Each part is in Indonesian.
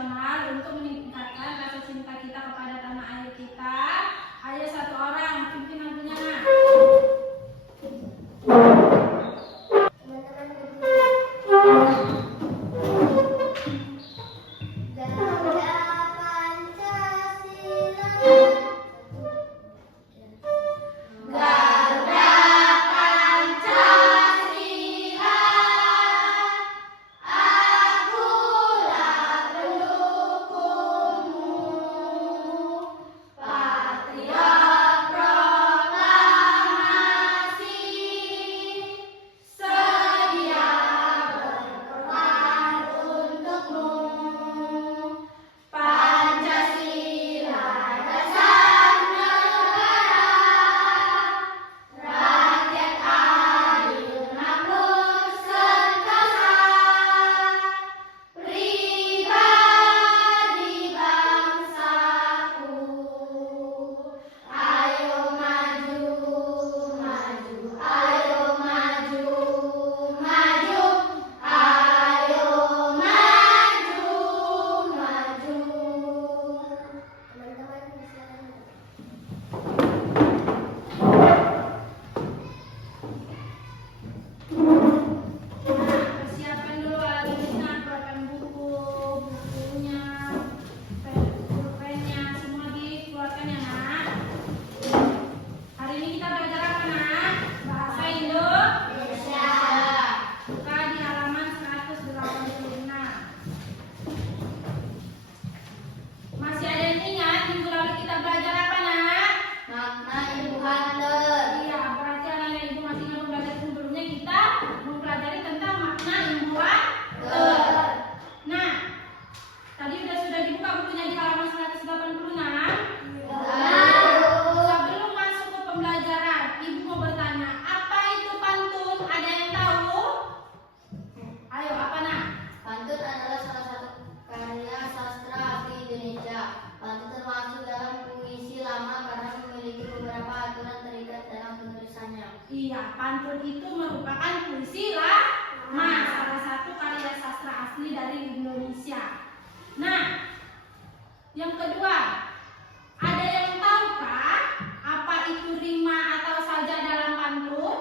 tradisional untuk meningkatkan rasa cinta kita kepada tanah air kita. Ayo satu orang pimpin lagunya, Nak. Iya, pantun itu merupakan puisi lama, salah satu karya sastra asli dari Indonesia. Nah, yang kedua, ada yang tahukah apa itu rima atau saja dalam pantun?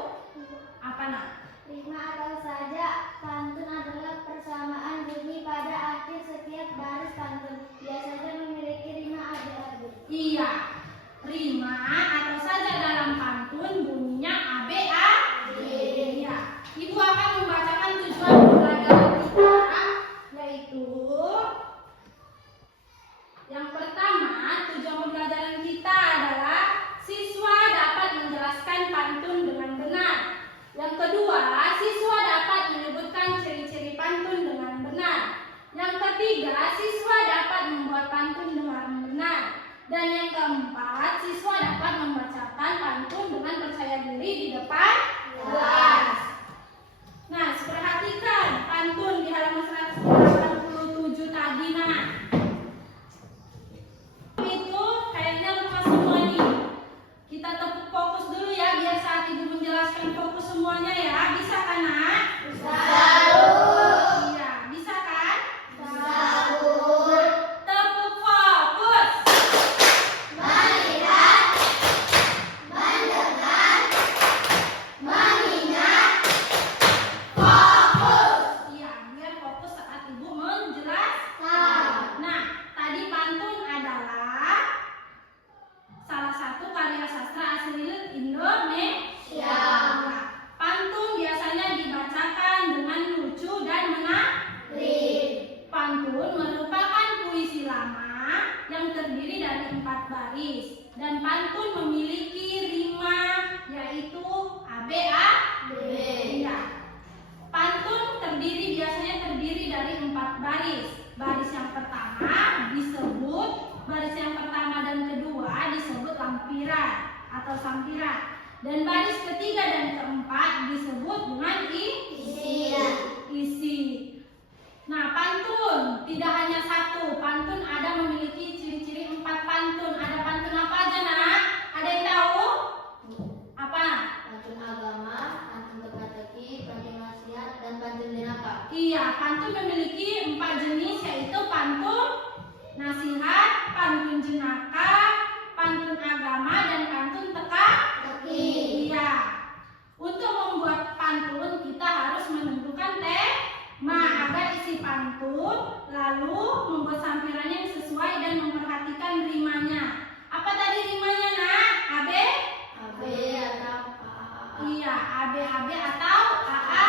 Apa, Nak? Rima atau saja pantun adalah persamaan bunyi pada akhir setiap baris pantun. Biasanya memiliki rima ade-ade. Iya, rima atau saja dalam pantun bunyinya ABAD. Iya. Ibu akan membacakan tujuan pembelajaran kita, yaitu yang pertama, tujuan pembelajaran kita adalah siswa dapat menjelaskan pantun dengan benar. Yang kedua, siswa dapat menyebutkan ciri-ciri pantun dengan benar. Yang ketiga, siswa dapat membuat pantun dengan benar. Dan yang keempat, siswa dapat membacakan pantun dengan percaya diri di depan kelas. Nah, perhatikan pantun di halaman 187 tadi, Nak. Itu kayaknya lupa semua nih. Kita tepuk fokus dulu ya, biar saat Ibu menjelaskan fokus semuanya ya. Bisa kan, Nak? Bisa. Iya, bisa kan? Bisa. Tepuk fokus. Melihat, mendengar, mengingat, fokus. Iya, biar fokus saat Ibu menjelaskan. Nah, Nah, tadi pantun adalah salah satu karya sastra asli Indonesia. Ya. Pantun biasanya dibacakan dengan lucu dan menarik. Pantun merupakan puisi lama yang terdiri dari 4 baris. Dan pantun memiliki rima, yaitu ABAD. Ya. Pantun biasanya terdiri dari 4 baris. Baris yang pertama disebut, baris yang pertama dan kedua disebut lampiran atau sampiran. Dan baris ketiga dan keempat disebut dengan isi. Nah, pantun tidak hanya satu. Pantun ada memiliki ciri-ciri 4 pantun. Ada pantun apa aja, Nak? Ada yang tahu? Apa? pantun agama, pantun teka-teki, pantun nasihat, dan pantun jenaka. Iya, pantun memiliki 4 jenis, yaitu pantun lalu membuat sampiran yang sesuai dan memperhatikan rimanya. Apa tadi rimanya, Nak? AB? AB atau A. Iya, AB atau AA.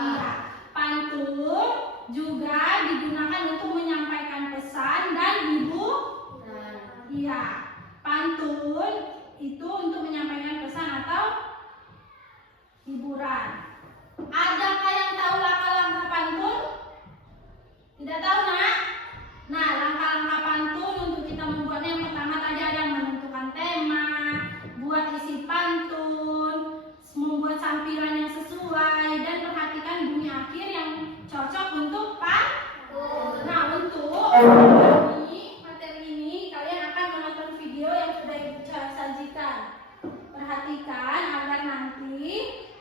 Iya. Pantun juga digunakan untuk menyampaikan pesan dan hiburan. Iya. Pantun itu untuk menyampaikan pesan atau hiburan. Adakah yang tahu langkah-langkah pantun? Tidak tahu, Nak? Nah, langkah-langkah pantun untuk kita membuatnya, yang pertama tadi ada menentukan tema, buat isi pantun, membuat sampiran yang sesuai, dan perhatikan bunyi akhir yang cocok untuk pantun. Nah, untuk materi ini kalian akan menonton video yang sudah Ibu sajikan. Perhatikan agar nanti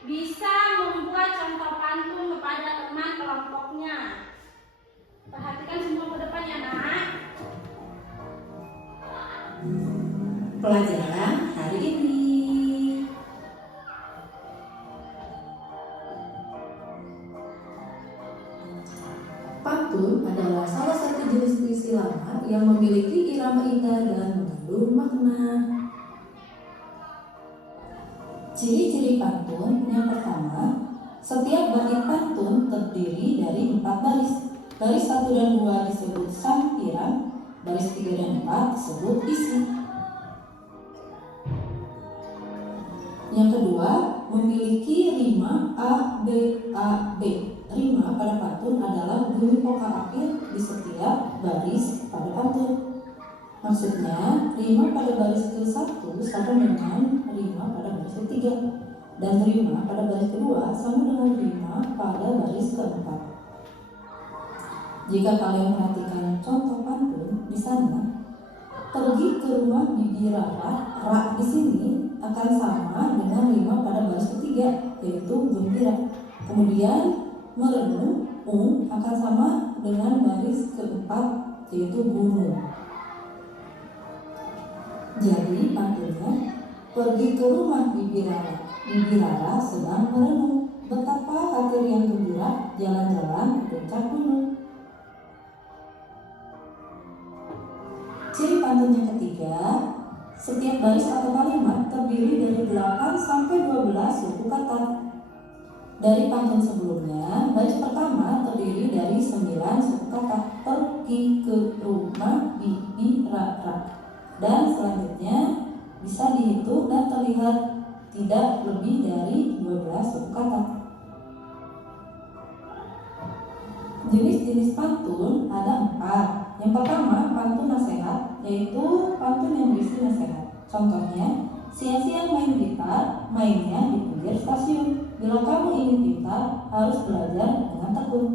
bisa membuat contoh pantun kepada teman kelompoknya. Perhatikan semua ke depan ya, Nak. Pelajaran hari ini. Pantun adalah salah satu jenis puisi lama yang memiliki irama indah dan mengandung makna. Ciri-ciri pantun yang pertama, setiap bait pantun terdiri dari 4 baris. Baris 1 dan 2 disebut sampiran, baris 3 dan 4 disebut isi. Yang kedua, memiliki rima A, B, A, B. Rima pada pantun adalah bunyi vokal akhir di setiap baris pada pantun. Maksudnya, rima pada baris ke-1 sama dengan rima pada baris ke-3, dan rima pada baris kedua sama dengan rima pada baris ke-4. Jika kalian perhatikan contoh pantun di sana, pergi ke rumah Bibi Rara, ra di sini akan sama dengan rima pada baris ketiga, yaitu gembira. Kemudian merenung, akan sama dengan baris keempat, yaitu gunung. Jadi pantunnya, pergi ke rumah Bibi Rara. Bibi Rara sedang merenung betapa hati yang gembira jalan-jalan ke puncak gunung. Ciri pantun yang ketiga, setiap baris atau kalimat terdiri dari 8 sampai 12 suku kata. Dari pantun sebelumnya, baris pertama terdiri dari 9 suku kata. Pergi ke rumah Bibi Rara. Dan selanjutnya bisa dihitung dan terlihat tidak lebih dari 12 suku kata. Jenis-jenis pantun ada 4. Yang pertama, pantun nasihat, yaitu pantun yang berisi nasihat. Contohnya, siang-siang main gitar, mainnya di pinggir stasiun. Bila kamu ingin pintar, harus belajar dengan tekun.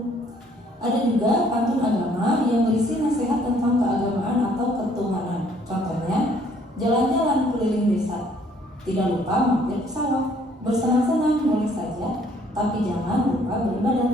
Ada juga pantun agama yang berisi nasihat tentang keagamaan atau ketuhanan. Contohnya, jalan-jalan keliling desa. Tidak lupa mampir ke sawah. Bersenang-senang boleh saja, tapi jangan lupa beribadah.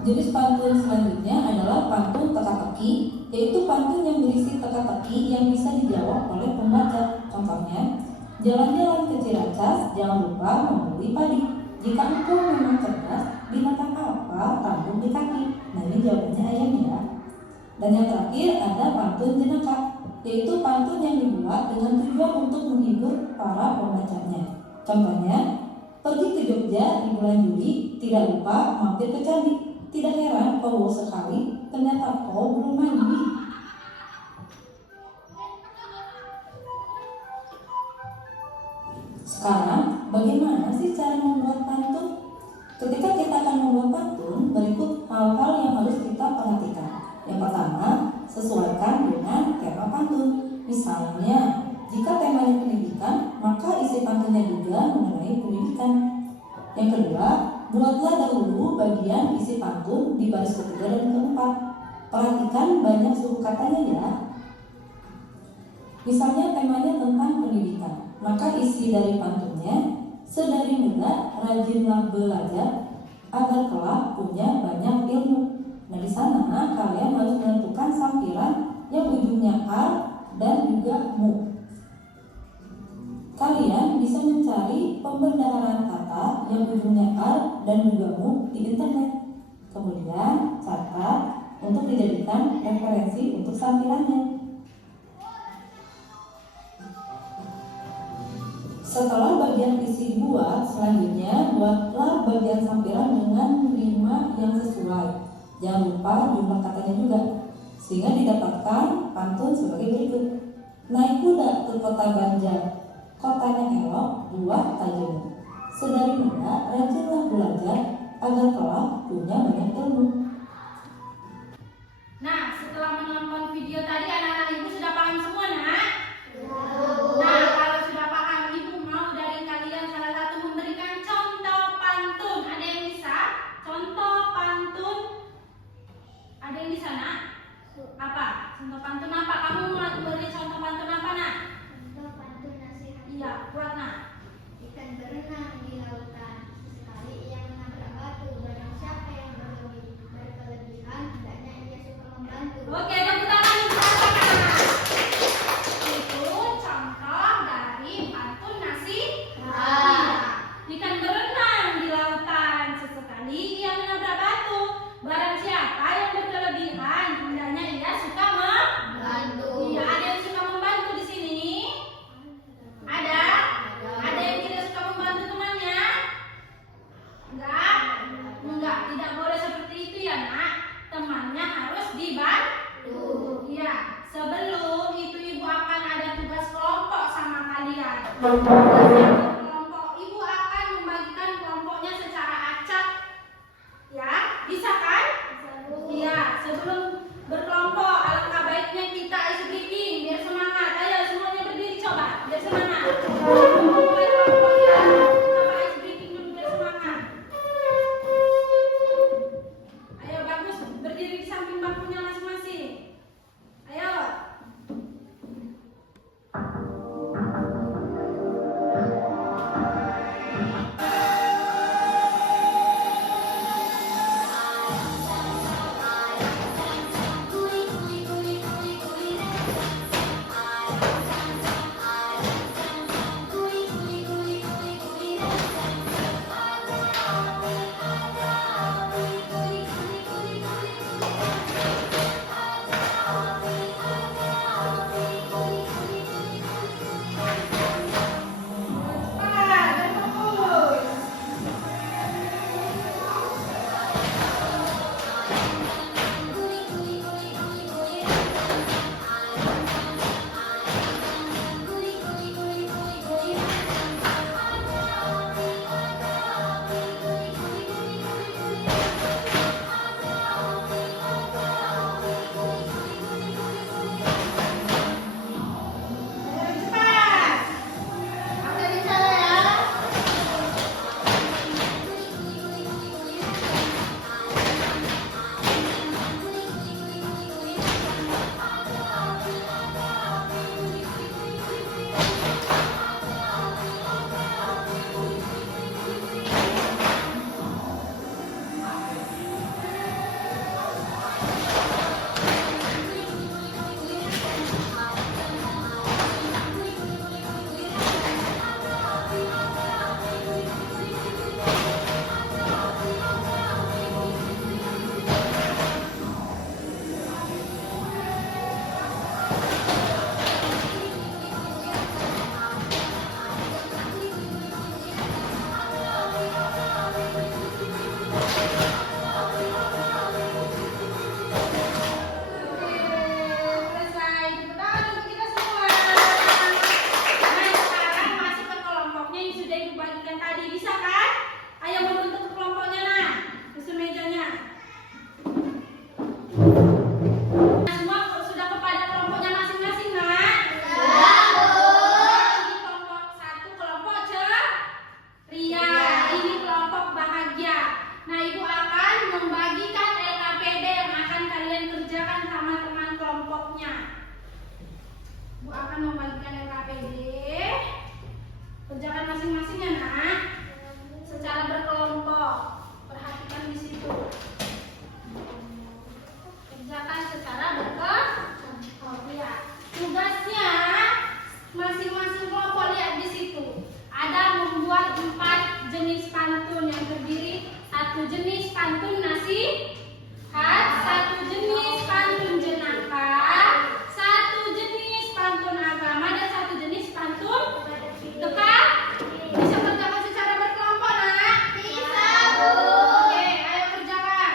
Jenis pantun selanjutnya adalah pantun teka-teki, yaitu pantun yang berisi teka-teki yang bisa dijawab oleh pembaca. Contohnya, jalan-jalan ke Ciracas, jangan lupa membeli padi. Jika engkau memang cerdas, binatang apa tambung di kaki? Nah, ini jawabannya ayam ya. Dan yang terakhir ada pantun jenaka, yaitu pantun yang dibuat dengan tujuan untuk menghibur para pembacanya. Contohnya, pergi ke Jogja di bulan Juli, tidak lupa mampir ke candi. Tidak heran kau bau sekali, ternyata kau belum mandi. Sekarang, bagaimana sih cara membuat pantun? Ketika kita akan membuat pantun, berikut hal-hal yang harus kita perhatikan. Yang pertama, sesuaikan dengan tema pantun. Misalnya, jika temanya pendidikan, maka isi pantunnya juga mengenai pendidikan. Yang kedua, buatlah dahulu bagian isi pantun di baris ketiga dan keempat. Perhatikan banyak suku katanya ya. Misalnya temanya tentang pendidikan, maka isi dari pantunnya, sedari muda rajinlah belajar agar kelak punya banyak ilmu. Nah, di sana kalian harus menentukan sampiran yang ujungnya a dan juga mu. Kalian bisa mencari pembendaharaan kata kata yang ujungnya al dan juga mu di internet. Kemudian catat untuk dijadikan referensi untuk sampilannya. Setelah bagian isi dibuat, selanjutnya buatlah bagian sampilan dengan rima yang sesuai. Jangan lupa jumlah katanya juga, sehingga didapatkan pantun sebagai berikut. Naik kuda ke kota Banjar, kotanya elok, buat tajam. Sedari muda rajinlah belajar, agar kelak punya banyak ilmu. Nah, setelah menonton video tadi, anak-anak ibu sudah paham semua, nak? Nah, kalau sudah paham, ibu mau dari kalian salah satu memberikan contoh pantun. Ada yang bisa? Contoh pantun? Ada yang bisa, nak? Apa? Contoh pantun apa? Kamu mau beri contoh pantun apa, nak? Contoh pantun nasihat. Iya, buat, nak. Ikan berenang di lautan, sesekali ia menabrak batu. Barang siapa yang berkelebihan, hendaknya ia suka membantu. Oke, tepuk tangan untuk anak-anak. Itu contoh dari pantun nasihat. Ikan berenang di lautan, sesekali ia menabrak batu. Barang siapa yang berkelebihan, hendaknya ia suka membantu. Iya, ada yang suka membantu di sini? Ada? Ada yang tidak suka membantu temannya? Enggak? Enggak, tidak boleh seperti itu ya, nak. Temannya harus dibantu. Iya, sebelum itu ibu akan ada tugas kelompok sama kalian. Kelompok ibu akan membagikan kelompoknya secara acak. Ya, bisa kan? Iya, sebelum berkelompok alangkah baiknya kita ice breaking biar semangat. Ayo semuanya berdiri coba, biar semangat. Mulai kelompok ya. Coba ice breaking dulu biar semangat. Ayo bagus, berdiri di samping bangkunya masing-masing. Ayo. jenis satu jenis pantun nasihat, satu jenis pantun jenaka, satu jenis pantun agama, dan satu jenis pantun teka. Bisa kerjakan secara berkelompok, nak? Bisa, Bu. Oke, ayo kerjakan.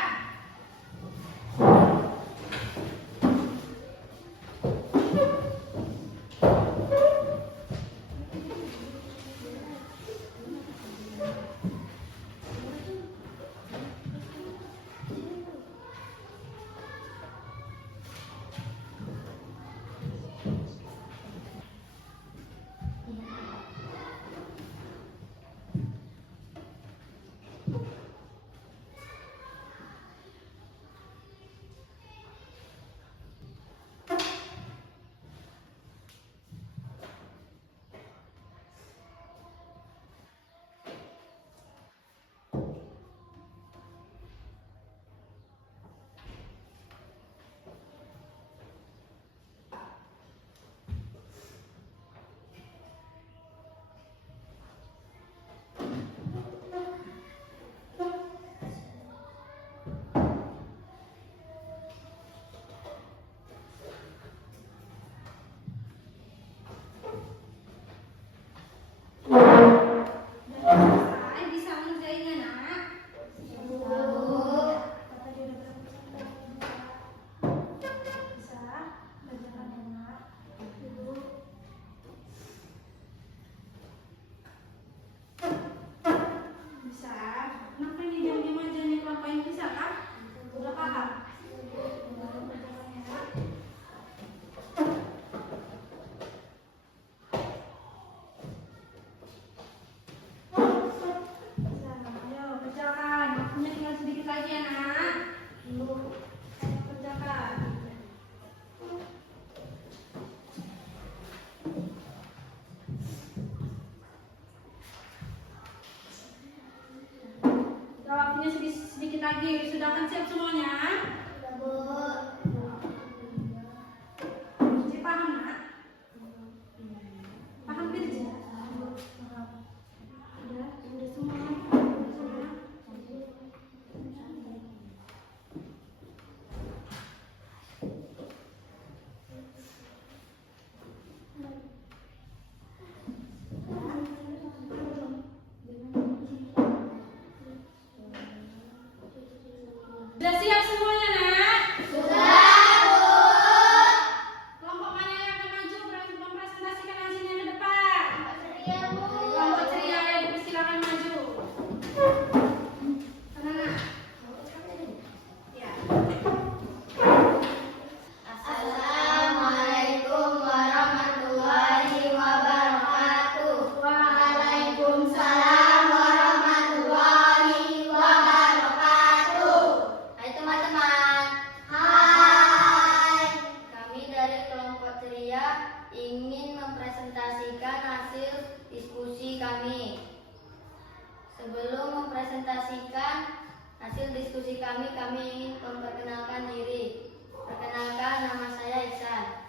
Bisa mengerjainnya, nak? Bisa. Kerjakan, nak. Bisa. Kenapa ini diam-diam aja nih kelapain, bisa kah? Udah paham? Ayo kerjakan. Waktunya tinggal sedikit lagi ya, nak. Ayo kerjakan. Udah waktunya sedikit lagi. Sudah akan siap semuanya? Bu. Jadi paham, nak? Paham, Birja? Udah semua. Sudah siap semuanya, nak? Kelompok mana yang akan maju mempresentasikan hasilnya ke depan? Kelompok ceria, ya, dipersilakan maju. Sana, nak. Ya. Assalamualaikum warahmatullahi wabarakatuh. Waalaikumsalam warahmatullahi wabarakatuh. Hai teman-teman. Hai. Kami dari kelompok ceria ingin mempresentasikan hasil diskusi kami. Sebelum mempresentasikan hasil diskusi kami ingin memperkenalkan diri. Perkenalkan, nama saya Iksan.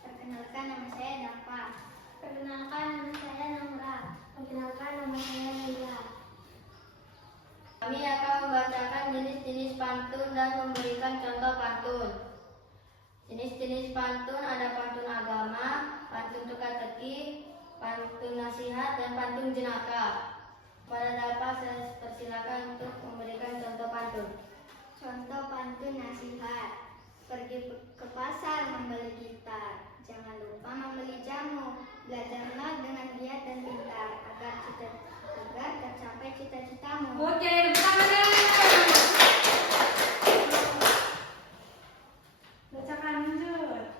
Perkenalkan, nama saya Dafa. Perkenalkan, nama saya Namra. Perkenalkan, nama saya Naila. Kami akan membacakan jenis-jenis pantun dan memberikan contoh pantun. Jenis-jenis pantun ada pantun agama, pantun teka-teki, pantun nasihat, dan pantun jenaka. Pada Dafa saya persilakan untuk memberikan contoh pantun. Contoh pantun nasihat. Pergi ke pasar membeli gitar, jangan lupa membeli jamu. Belajarlah dengan giat dan pintar agar tercapai cita-citamu. Oke, tepuk tangan. Bacakan, lanjut.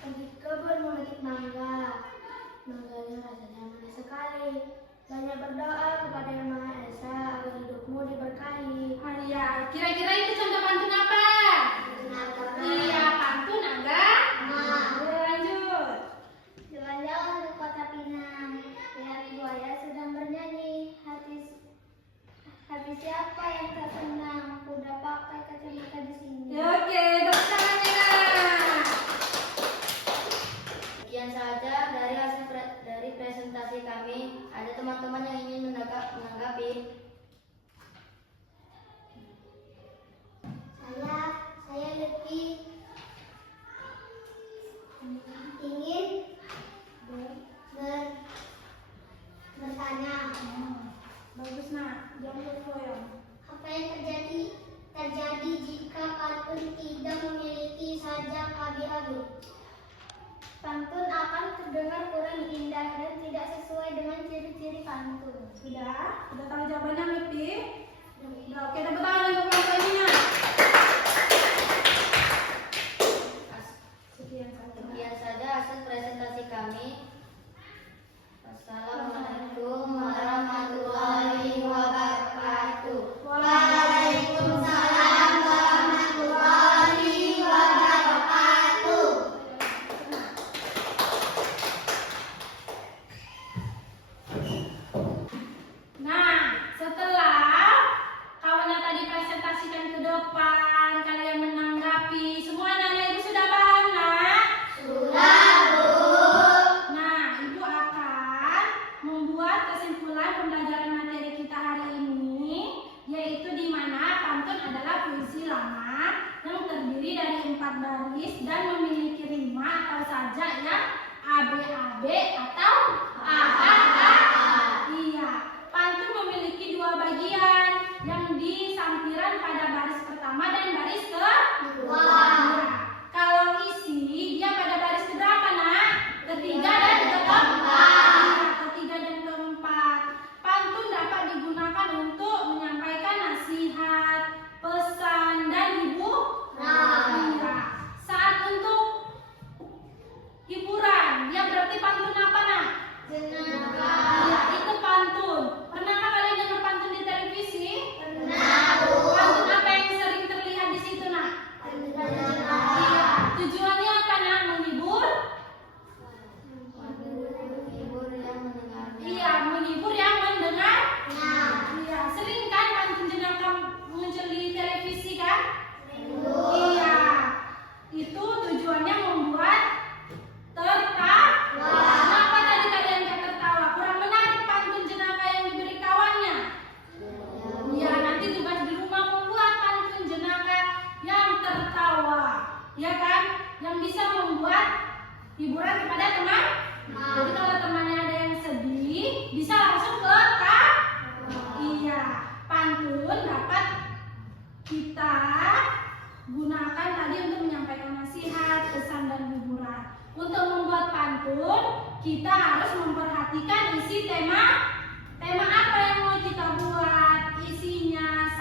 Pergi ke kebun memetik mangga, mangganya rasanya manis sekali. Banyak berdoa kepada Yang Maha Esa agar hidupmu diberkahi. Iya, kira-kira itu contoh pantun apa? Iya, pantun agama. Lanjut. Jalan-jalan ke kota Pinang, lihat buaya sedang bernyanyi. Hati siapa yang tak senang? Kuda pakai kacamata di sini. Oke, tepuk tangannya. Sekian saja dari presentasi kami. Ada teman-teman yang ingin menanggapi? depan kalian menanggapi. Semua anak-anak ibu sudah paham, nak? Sudah, Bu. Nah, ibu akan membuat kesimpulan pembelajaran materi kita hari ini, yaitu di mana pantun adalah puisi lama yang terdiri dari 4 baris dan memiliki rima atau sajak yang AB-AB atau AA. Iya, pantun memiliki 2 bagian yang di sampiran pada baris pertama dan baris kedua. Iya. Kalau isi dia pada baris keberapa, nak? Ketiga dan keempat. Iya, ketiga dan keempat. Pantun dapat digunakan untuk menyampaikan nasihat, pesan dan hiburan. Iya. Saat untuk hiburan, dia berarti pantun apa, nak? Jenaka. Iya, itu pantun. Pernahkah kalian dengar pantun di televisi? Pernah, Bu. Pantun apa yang sering terlihat di situ, nak? Jenaka. Iya, tujuannya apa, nak? Menghibur? Menghibur yang mendengarnya. Iya, menghibur yang mendengar. Nah. Iya, sering kan pantun jenaka muncul di televisi kan? Bu. Iya, itu tujuannya membuat tertawa. Kenapa tadi kalian gak tertawa? Kurang menarik pantun jenaka yang diberi kawannya. Ya, nanti tugas di rumah membuat pantun jenaka yang tertawa, ya kan? Yang bisa membuat hiburan kepada teman. Jadi kalau temannya ada yang sedih, bisa langsung ke Iya, pantun dapat kita gunakan tadi untuk menyampaikan nasihat, pesan dan hiburan. Untuk membuat pantun, kita harus memperhatikan isi tema. Tema apa yang mau kita buat? Isinya,